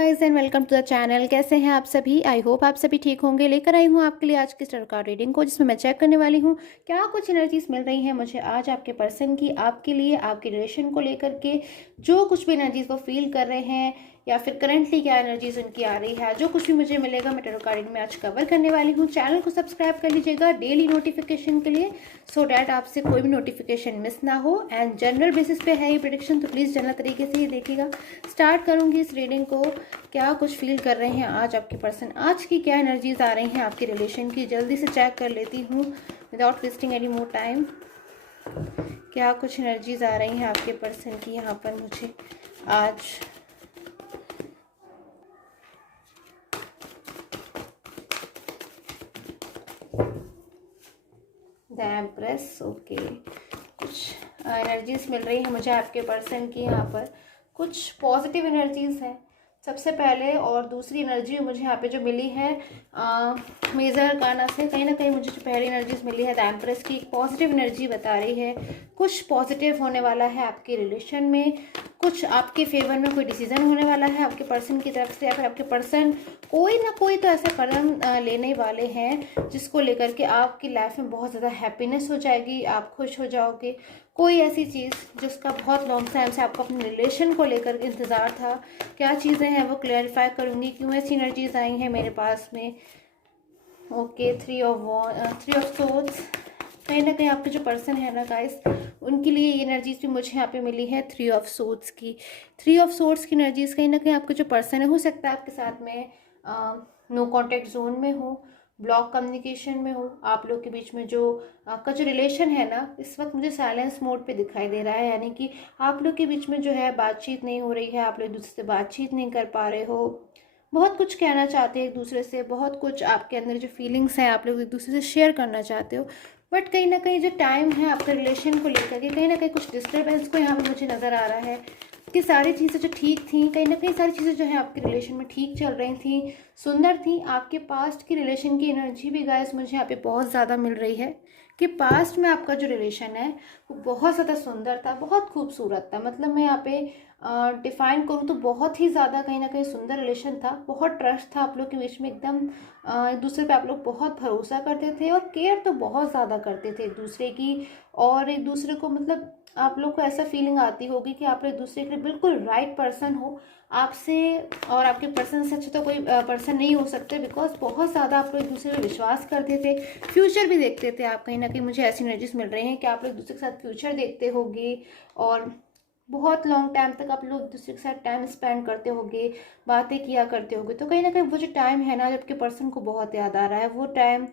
Guys and welcome to the channel. कैसे हैं आप सभी? आई होप आप सभी ठीक होंगे। लेकर आई हूँ आपके लिए आज की स्टार कार्ड रीडिंग को, जिसमें मैं चेक करने वाली हूँ क्या कुछ एनर्जीज मिल रही हैं मुझे आज आपके पर्सन की, आपके लिए, आपके रिलेशन को लेकर के। जो कुछ भी एनर्जीज वो फील कर रहे हैं या फिर करंटली क्या एनर्जीज उनकी आ रही है, जो कुछ भी मुझे मिलेगा मैं टैरो कार्ड में आज कवर करने वाली हूँ। चैनल को सब्सक्राइब कर लीजिएगा डेली नोटिफिकेशन के लिए, सो डैट आपसे कोई भी नोटिफिकेशन मिस ना हो। एंड जनरल बेसिस पे है ये प्रेडिक्शन, तो प्लीज़ जनरल तरीके से ही देखिएगा। स्टार्ट करूँगी इस रीडिंग को। क्या कुछ फील कर रहे हैं आज आपके पर्सन, आज की क्या एनर्जीज आ रही हैं आपके रिलेशन की, जल्दी से चेक कर लेती हूँ without wasting any more time. क्या कुछ एनर्जीज आ रही हैं आपके पर्सन की यहाँ पर मुझे आज। The empress, okay. कुछ एनर्जीज मिल रही है मुझे आपके पर्सन की यहाँ पर, कुछ पॉजिटिव एनर्जीज हैं सबसे पहले। और दूसरी एनर्जी मुझे यहाँ पे जो मिली है मेजर अरकाना से, कहीं ना कहीं मुझे जो पहली एनर्जीज मिली है द एम्प्रेस की, एक पॉजिटिव एनर्जी बता रही है। कुछ पॉजिटिव होने वाला है आपके रिलेशन में, कुछ आपके फेवर में कोई डिसीजन होने वाला है आपके पर्सन की तरफ से, या फिर आपके पर्सन कोई ना कोई तो ऐसा कदम लेने वाले हैं जिसको लेकर के आपकी लाइफ में बहुत ज़्यादा हैप्पीनेस हो जाएगी, आप खुश हो जाओगे। कोई ऐसी चीज़ जिसका बहुत लॉन्ग टाइम से आपको अपने रिलेशन को लेकर इंतज़ार था, क्या चीज़ें हैं वो क्लैरिफाई करूँगी। क्यों ऐसी एनर्जीज आई हैं मेरे पास में। Okay, three of swords. कहीं ना कहीं आपके जो पर्सन है ना गाइस, उनके लिए ये एनर्जीज भी मुझे यहाँ पे मिली है थ्री ऑफ सोर्ड्स की। थ्री ऑफ सोर्ड्स की एनर्जीज कहीं ना कहीं आपके जो पर्सन है, हो सकता है आपके साथ में नो कॉन्टेक्ट जोन में हो, ब्लॉक कम्युनिकेशन में हो। आप लोग के बीच में जो आपका जो रिलेशन है ना, इस वक्त मुझे साइलेंस मोड पे दिखाई दे रहा है, यानी कि आप लोग के बीच में जो है बातचीत नहीं हो रही है, आप लोग एक दूसरे से बातचीत नहीं कर पा रहे हो। बहुत कुछ कहना चाहते हैं एक दूसरे से, बहुत कुछ आपके अंदर जो फीलिंग्स हैं आप लोग एक दूसरे से शेयर करना चाहते हो, बट कहीं ना कहीं जो टाइम है आपके रिलेशन को लेकर के, कहीं ना कहीं कुछ डिस्टर्बेंस को यहाँ पे मुझे नज़र आ रहा है कि सारी चीज़ें जो ठीक थी, कहीं ना कहीं सारी चीज़ें जो है आपके रिलेशन में ठीक चल रही थी, सुंदर थी। आपके पास्ट की रिलेशन की एनर्जी भी गाइस मुझे यहाँ पे बहुत ज़्यादा मिल रही है कि पास्ट में आपका जो रिलेशन है वो बहुत ज़्यादा सुंदर था, बहुत खूबसूरत था। मतलब मैं यहाँ पे डिफाइन करूँ तो बहुत ही ज़्यादा कहीं ना कहीं सुंदर रिलेशन था, बहुत ट्रस्ट था आप लोग के बीच में, एकदम एक दूसरे पे आप लोग बहुत भरोसा करते थे और केयर तो बहुत ज़्यादा करते थे एक दूसरे की। और एक दूसरे को मतलब आप लोग को ऐसा फीलिंग आती होगी कि आप एक दूसरे के लिए बिल्कुल राइट पर्सन हो आपसे, और आपके पर्सन से अच्छा तो कोई पर्सन नहीं हो सकते, बिकॉज बहुत ज़्यादा आप लोग एक दूसरे पर विश्वास करते थे, फ्यूचर भी देखते थे आप। कहीं ना कहीं मुझे ऐसी एनर्जीज मिल रही हैं कि आप लोग एक दूसरे के साथ फ्यूचर देखते होगे और बहुत लॉन्ग टाइम तक आप लोग दूसरे के साथ टाइम स्पेंड करते होगे, बातें किया करते होगे। तो कहीं ना कहीं वो जो टाइम है ना, जब के पर्सन को बहुत याद आ रहा है, वो टाइम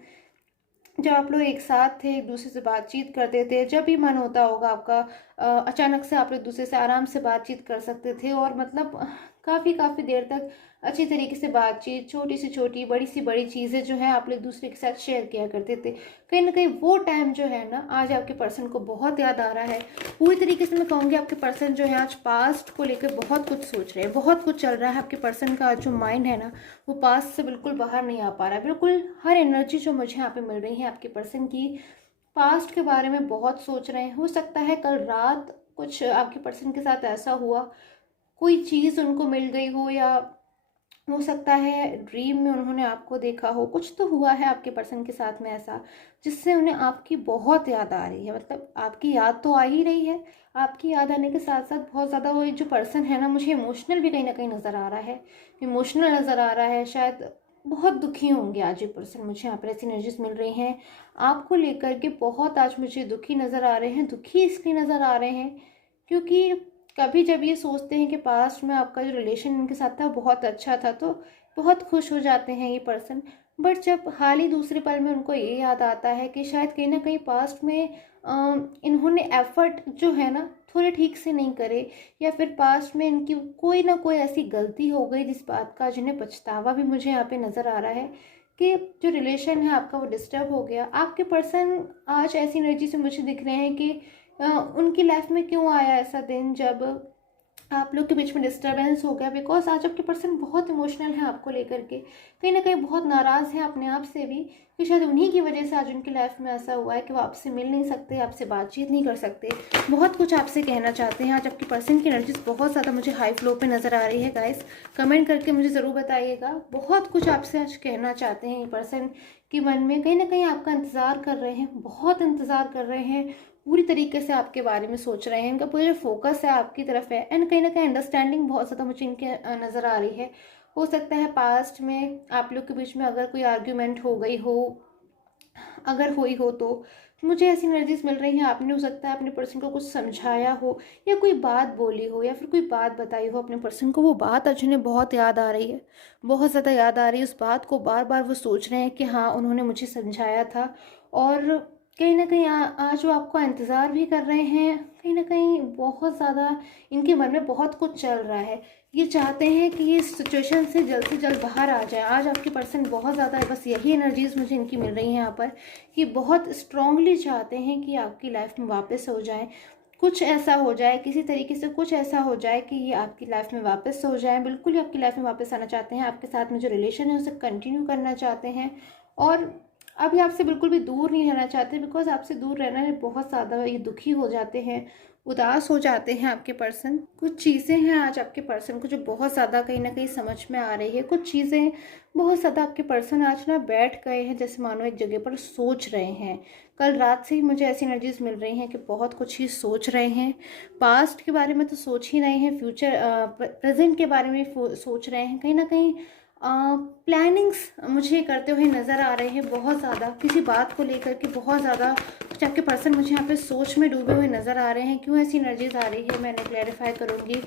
जब आप लोग एक साथ थे, एक दूसरे से बातचीत करते थे, जब भी मन होता होगा आपका अचानक से आप एक दूसरे से आराम से बातचीत कर सकते थे, और मतलब काफ़ी देर तक अच्छी तरीके से बातचीत, छोटी सी छोटी, बड़ी सी बड़ी चीज़ें जो है आप लोग एक दूसरे के साथ शेयर किया करते थे। कहीं ना कहीं वो टाइम जो है ना, आज आपके पर्सन को बहुत याद आ रहा है। पूरी तरीके से मैं कहूँगी आपके पर्सन जो है आज पास्ट को लेकर बहुत कुछ सोच रहे हैं, बहुत कुछ चल रहा है। आपके पर्सन का जो माइंड है ना, वो पास्ट से बिल्कुल बाहर नहीं आ पा रहा है। बिल्कुल हर एनर्जी जो मुझे यहाँ पे मिल रही है आपके पर्सन की, पास्ट के बारे में बहुत सोच रहे हैं। हो सकता है कल रात कुछ आपके पर्सन के साथ ऐसा हुआ, कोई चीज़ उनको मिल गई हो, या हो सकता है ड्रीम में उन्होंने आपको देखा हो। कुछ तो हुआ है आपके पर्सन के साथ में ऐसा, जिससे उन्हें आपकी बहुत याद आ रही है। मतलब आपकी याद तो आ ही रही है, आपकी याद आने के साथ साथ बहुत ज़्यादा वो जो पर्सन है ना, मुझे इमोशनल भी कहीं ना कहीं नज़र आ रहा है, इमोशनल नज़र आ रहा है। शायद बहुत दुखी होंगे आज ये पर्सन, मुझे यहाँ पर ऐसी एनर्जीज मिल रही हैं आपको लेकर के। बहुत आज मुझे दुखी नज़र आ रहे हैं, दुखी इसलिए नज़र आ रहे हैं क्योंकि कभी जब ये सोचते हैं कि पास्ट में आपका जो रिलेशन इनके साथ था वो बहुत अच्छा था, तो बहुत खुश हो जाते हैं ये पर्सन। बट जब हाल ही दूसरे पल में उनको ये याद आता है कि शायद कहीं ना कहीं पास्ट में इन्होंने एफर्ट जो है ना थोड़े ठीक से नहीं करे, या फिर पास्ट में इनकी कोई ना कोई ऐसी गलती हो गई जिस बात का जिन्हें पछतावा भी मुझे यहाँ पे नज़र आ रहा है कि जो रिलेशन है आपका वो डिस्टर्ब हो गया। आपके पर्सन आज ऐसी एनर्जी से मुझे दिख रहे हैं कि उनकी लाइफ में क्यों आया ऐसा दिन जब आप लोग के बीच में डिस्टर्बेंस हो गया, बिकॉज आज आपके पर्सन बहुत इमोशनल है आपको लेकर के, कहीं ना कहीं बहुत नाराज़ है अपने आप से भी, कि शायद उन्हीं की वजह से आज उनकी लाइफ में ऐसा हुआ है कि वो आपसे मिल नहीं सकते, आपसे बातचीत नहीं कर सकते, बहुत कुछ आपसे कहना चाहते हैं। आज आपके पर्सन की एनर्जीज बहुत ज़्यादा मुझे हाई फ्लो पे नज़र आ रही है गाइस, कमेंट करके मुझे ज़रूर बताइएगा। बहुत कुछ आपसे आज कहना चाहते हैं ये पर्सन के मन में, कहीं ना कहीं आपका इंतज़ार कर रहे हैं, बहुत इंतज़ार कर रहे हैं, पूरी तरीके से आपके बारे में सोच रहे हैं, इनका पूरा फोकस है आपकी तरफ है, एंड कहीं ना कहीं अंडरस्टैंडिंग बहुत ज़्यादा मुझे इनके नज़र आ रही है। हो सकता है पास्ट में आप लोग के बीच में अगर कोई आर्ग्यूमेंट हो गई हो, अगर हुई हो, तो मुझे ऐसी एनर्जीज मिल रही हैं आपने हो सकता है अपने पर्सन को कुछ समझाया हो, या कोई बात बोली हो, या फिर कोई बात बताई हो अपने पर्सन को, वो बात आज उन्हें बहुत याद आ रही है, बहुत ज़्यादा याद आ रही है उस बात को, बार बार वो सोच रहे हैं कि हाँ उन्होंने मुझे समझाया था। और कहीं ना कहीं आज वो आपका इंतज़ार भी कर रहे हैं, कहीं ना कहीं बहुत ज़्यादा इनके मन में बहुत कुछ चल रहा है, ये चाहते हैं कि ये सिचुएशन से जल्द बाहर आ जाए। आज आपके पर्सन बहुत ज़्यादा, बस यही एनर्जीज मुझे इनकी मिल रही हैं यहाँ पर, कि बहुत स्ट्रांगली चाहते हैं कि आपकी लाइफ में वापस हो जाए, कुछ ऐसा हो जाए, किसी तरीके से कुछ ऐसा हो जाए कि ये आपकी लाइफ में वापस हो जाए, बिल्कुल ही आपकी लाइफ में वापस आना चाहते हैं, आपके साथ में जो रिलेशन है उसे कंटिन्यू करना चाहते हैं, और अभी आपसे बिल्कुल भी दूर नहीं रहना चाहते, बिकॉज आपसे दूर रहना है बहुत ज़्यादा ये दुखी हो जाते हैं, उदास हो जाते हैं आपके पर्सन। कुछ चीज़ें हैं आज आपके पर्सन को जो बहुत ज़्यादा कहीं ना कहीं समझ में आ रही है, कुछ चीज़ें बहुत ज़्यादा आपके पर्सन आज ना बैठ गए हैं, जैसे मानो एक जगह पर सोच रहे हैं। कल रात से ही मुझे ऐसी एनर्जीज मिल रही हैं कि बहुत कुछ ही सोच रहे हैं, पास्ट के बारे में तो सोच ही रहे हैं, फ्यूचर प्रेजेंट के बारे में सोच रहे हैं, कहीं ना कहीं प्लानिंग्स मुझे करते हुए नज़र आ रहे हैं, बहुत ज़्यादा किसी बात को लेकर के बहुत ज़्यादा कुछ आपके पर्सन मुझे यहाँ पे सोच में डूबे हुए नज़र आ रहे हैं। क्यों ऐसी एनर्जीज आ रही है मैंने क्लैरिफाई करूँगी,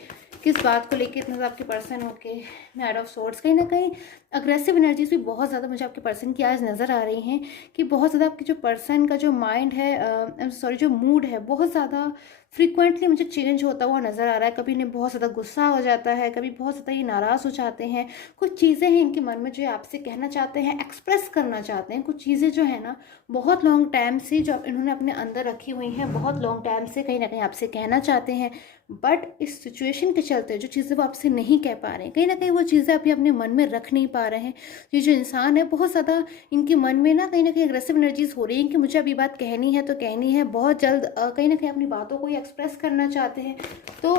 किस बात को लेकर इतना आपके पर्सन होके नाइट ऑफ सोर्ट्स, कहीं ना कहीं अग्रेसिव एनर्जीज भी बहुत ज़्यादा मुझे आपके पर्सन की आज नज़र आ रही हैं, कि बहुत ज़्यादा आपके जो पर्सन का जो माइंड है, सॉरी जो मूड है, बहुत ज़्यादा फ्रीक्वेंटली मुझे चेंज होता हुआ नज़र आ रहा है। कभी इन्हें बहुत ज़्यादा गुस्सा हो जाता है, कभी बहुत ज़्यादा ये नाराज़ हो जाते हैं, कुछ चीज़ें हैं इनके मन में जो आपसे कहना चाहते हैं, एक्सप्रेस करना चाहते हैं, कुछ चीज़ें जो है ना बहुत लॉन्ग टाइम से जो इन्होंने अपने अंदर रखी हुई हैं, बहुत लॉन्ग टाइम से कहीं ना कहीं आपसे कहना चाहते हैं, बट इस सिचुएशन के चलते जो चीज़ें वो आपसे नहीं कह पा रहे हैं, कहीं ना कहीं वो चीज़ें अभी अपने मन में रख नहीं पा रहे हैं। ये जो इंसान है बहुत ज़्यादा इनके मन में ना कहीं अग्रेसिव एनर्जीज हो रही हैं कि मुझे अभी बात कहनी है तो कहनी है, बहुत जल्द कहीं ना कहीं अपनी बातों को एक्सप्रेस करना चाहते हैं। तो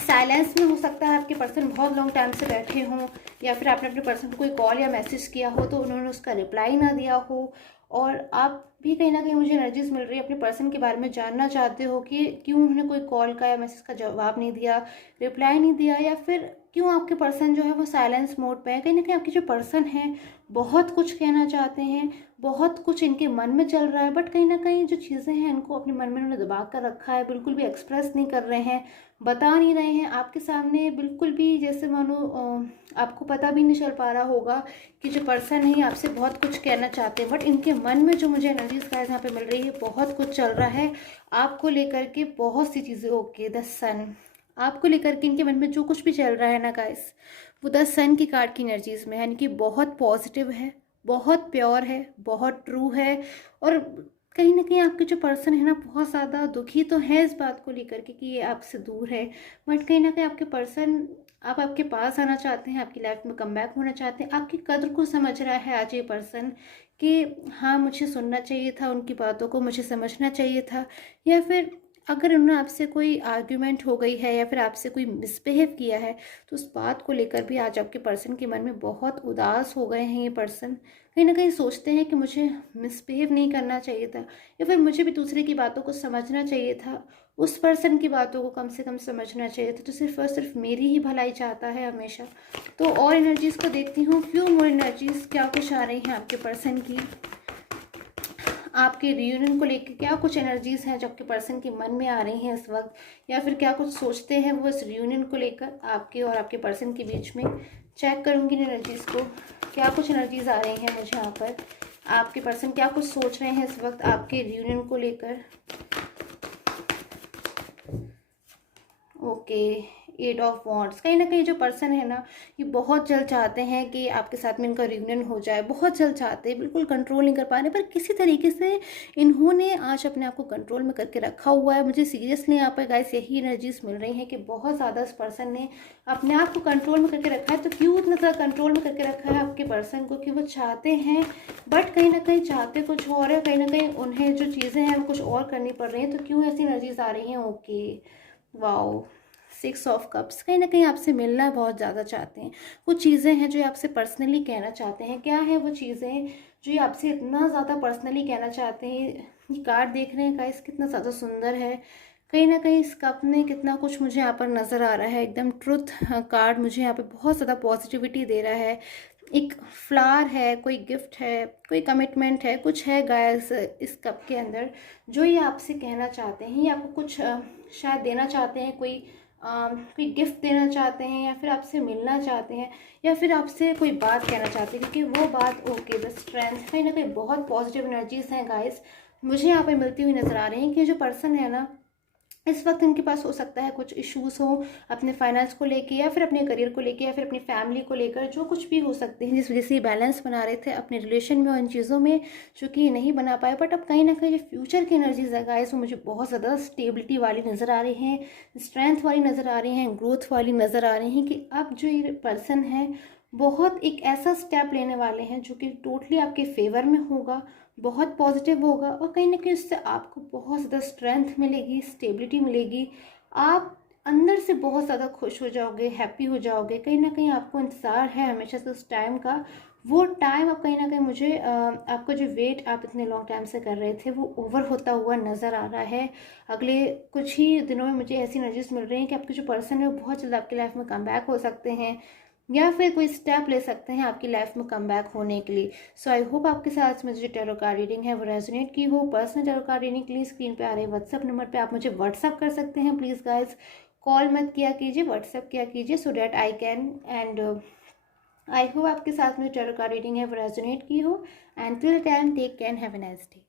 साइलेंस में हो सकता है आपके पर्सन बहुत लॉन्ग टाइम से बैठे हों, या फिर आपने अपने पर्सन को कोई कॉल या मैसेज किया हो तो उन्होंने उसका रिप्लाई ना दिया हो, और आप भी कहीं ना कहीं मुझे एनर्जीज मिल रही है अपने पर्सन के बारे में जानना चाहते हो कि क्यों उन्होंने कोई कॉल का या मैसेज का जवाब नहीं दिया, रिप्लाई नहीं दिया, या फिर क्यों आपके पर्सन जो है वो साइलेंस मोड पे है। कहीं ना कहीं आपके जो पर्सन हैं बहुत कुछ कहना चाहते हैं, बहुत कुछ इनके मन में चल रहा है, बट कहीं ना कहीं जो चीज़ें हैं इनको अपने मन में उन्होंने दबा कर रखा है, बिल्कुल भी एक्सप्रेस नहीं कर रहे हैं, बता नहीं रहे हैं आपके सामने, बिल्कुल भी जैसे मानो आपको पता भी नहीं चल पा रहा होगा कि जो पर्सन है आपसे बहुत कुछ कहना चाहते हैं, बट इनके मन में जो मुझे एनर्जीज का यहाँ पे मिल रही है बहुत कुछ चल रहा है आपको लेकर के, बहुत सी चीज़ें। ओके द सन, आपको लेकर के इनके मन में जो कुछ भी चल रहा है ना गाइस, वो द सन की कार्ड की एनर्जीज में है, यानी कि बहुत पॉजिटिव है, बहुत प्योर है, बहुत ट्रू है, और कहीं ना कहीं आपके जो पर्सन है ना बहुत ज़्यादा दुखी तो है इस बात को लेकर के कि ये आपसे दूर है, बट कहीं ना कहीं आपके पर्सन आप आपके पास आना चाहते हैं, आपकी लाइफ में कम बैक होना चाहते हैं, आपकी कद्र को समझ रहा है आज ये पर्सन कि हाँ मुझे सुनना चाहिए था उनकी बातों को, मुझे समझना चाहिए था, या फिर अगर उन्होंने आपसे कोई आर्ग्यूमेंट हो गई है या फिर आपसे कोई मिसबिहेव किया है तो उस बात को लेकर भी आज आपके पर्सन के मन में बहुत उदास हो गए हैं। ये पर्सन कहीं ना कहीं सोचते हैं कि मुझे मिसबिहेव नहीं करना चाहिए था, या फिर मुझे भी दूसरे की बातों को समझना चाहिए था, उस पर्सन की बातों को कम से कम समझना चाहिए था, तो सिर्फ और सिर्फ मेरी ही भलाई चाहता है हमेशा। तो और एनर्जीज़ को देखती हूँ, फ्यू मोर एनर्जीज़ क्या कुछ आ रही हैं आपके पर्सन की, आपके रियूनियन को लेकर क्या कुछ एनर्जीज़ हैं जो आपके पर्सन के मन में आ रही हैं इस वक्त, या फिर क्या कुछ सोचते हैं वो इस रियूनियन को लेकर आपके और आपके पर्सन के बीच में। चेक करूँगी एनर्जीज़ को, क्या कुछ एनर्जीज़ आ रही हैं मुझे यहाँ पर, आपके पर्सन क्या कुछ सोच रहे हैं इस वक्त आपके रियूनियन को लेकर। ओके, एट ऑफ वॉन्ड्स, कहीं ना कहीं जो पर्सन है ना ये बहुत जल्द चाहते हैं कि आपके साथ में इनका रियूनियन हो जाए, बहुत जल्द चाहते हैं, बिल्कुल कंट्रोल नहीं कर पा रहे, पर किसी तरीके से इन्होंने आज अपने आप को कंट्रोल में करके रखा हुआ है। मुझे सीरियसली यहाँ पर गाइस यही एनर्जीज मिल रही हैं कि बहुत ज़्यादा इस पर्सन ने अपने आप को कंट्रोल में करके रखा है। तो क्यों इतना ज़्यादा कंट्रोल में करके रखा है आपके पर्सन को कि वो चाहते हैं बट कहीं ना कहीं चाहते कुछ और है, कहीं ना कहीं उन्हें जो चीज़ें हैं वो कुछ और करनी पड़ रही हैं। तो क्यों ऐसी एनर्जीज आ रही हैं? ओके, वाओ, 6 ऑफ कप्स, कहीं ना कहीं आपसे मिलना बहुत ज़्यादा चाहते हैं। कुछ चीज़ें हैं जो आपसे पर्सनली कहना चाहते हैं। क्या है वो चीज़ें जो ये आपसे इतना ज़्यादा पर्सनली कहना चाहते हैं? ये कार्ड देख रहे हैं गाइस कितना ज़्यादा सुंदर है। कहीं ना कहीं इस कप में कितना कुछ मुझे यहाँ पर नज़र आ रहा है। एकदम ट्रुथ कार्ड मुझे यहाँ पे बहुत ज़्यादा पॉजिटिविटी दे रहा है। एक फ्लावर है, कोई गिफ्ट है, कोई कमिटमेंट है, कुछ है गाइस इस कप के अंदर जो ये आपसे कहना चाहते हैं। ये आपको कुछ शायद देना चाहते हैं, कोई गिफ्ट देना चाहते हैं, या फिर आपसे मिलना चाहते हैं, या फिर आपसे कोई बात कहना चाहते हैं, क्योंकि वो बात ओके द स्ट्रेंथ, कहीं ना कहीं बहुत पॉजिटिव एनर्जीज हैं गाइस मुझे यहाँ पे मिलती हुई नज़र आ रही हैं कि जो पर्सन है ना इस वक्त इनके पास हो सकता है कुछ इश्यूज हो अपने फाइनेंस को लेके, या फिर अपने करियर को लेके, या फिर अपनी फैमिली को लेकर, जो कुछ भी हो सकते हैं जिस वजह से बैलेंस बना रहे थे अपने रिलेशन में और इन चीज़ों में, चूँकि ये नहीं बना पाए। बट अब कहीं ना कहीं जो फ्यूचर की एनर्जीज है गाइस वो मुझे बहुत ज़्यादा स्टेबिलिटी वाली नज़र आ रही हैं, स्ट्रेंथ वाली नज़र आ रही हैं, ग्रोथ वाली नज़र आ रही हैं कि अब जो ये पर्सन है बहुत एक ऐसा स्टेप लेने वाले हैं जो कि टोटली आपके फेवर में होगा, बहुत पॉजिटिव होगा, और कहीं ना कहीं उससे आपको बहुत ज़्यादा स्ट्रेंथ मिलेगी, स्टेबिलिटी मिलेगी। आप अंदर से बहुत ज़्यादा खुश हो जाओगे, हैप्पी हो जाओगे। कहीं ना कहीं आपको इंतज़ार है हमेशा से उस टाइम का, वो टाइम अब कहीं ना कहीं मुझे आपका जो वेट आप इतने लॉन्ग टाइम से कर रहे थे वो ओवर होता हुआ नज़र आ रहा है। अगले कुछ ही दिनों में मुझे ऐसी एनर्जीज मिल रही हैं कि आपके जो पर्सन है वो बहुत जल्द आपकी लाइफ में कम बैक हो सकते हैं, या फिर कोई स्टेप ले सकते हैं आपकी लाइफ में कम बैक होने के लिए। सो आई होप आपके साथ में जो टैरो कार्ड रीडिंग है वो रेजोनेट की हो। पर्सनल टैरो कार्ड रीडिंग के लिए स्क्रीन पे आ रहे व्हाट्सएप नंबर पे आप मुझे व्हाट्सएप कर सकते हैं। प्लीज़ गाइज कॉल मत किया कीजिए, व्हाट्सएप किया कीजिए so that I can and I hope आपके साथ में टैरो कार्ड रीडिंग है वो रेजोनेट की हो। And till time take care, have a nice day.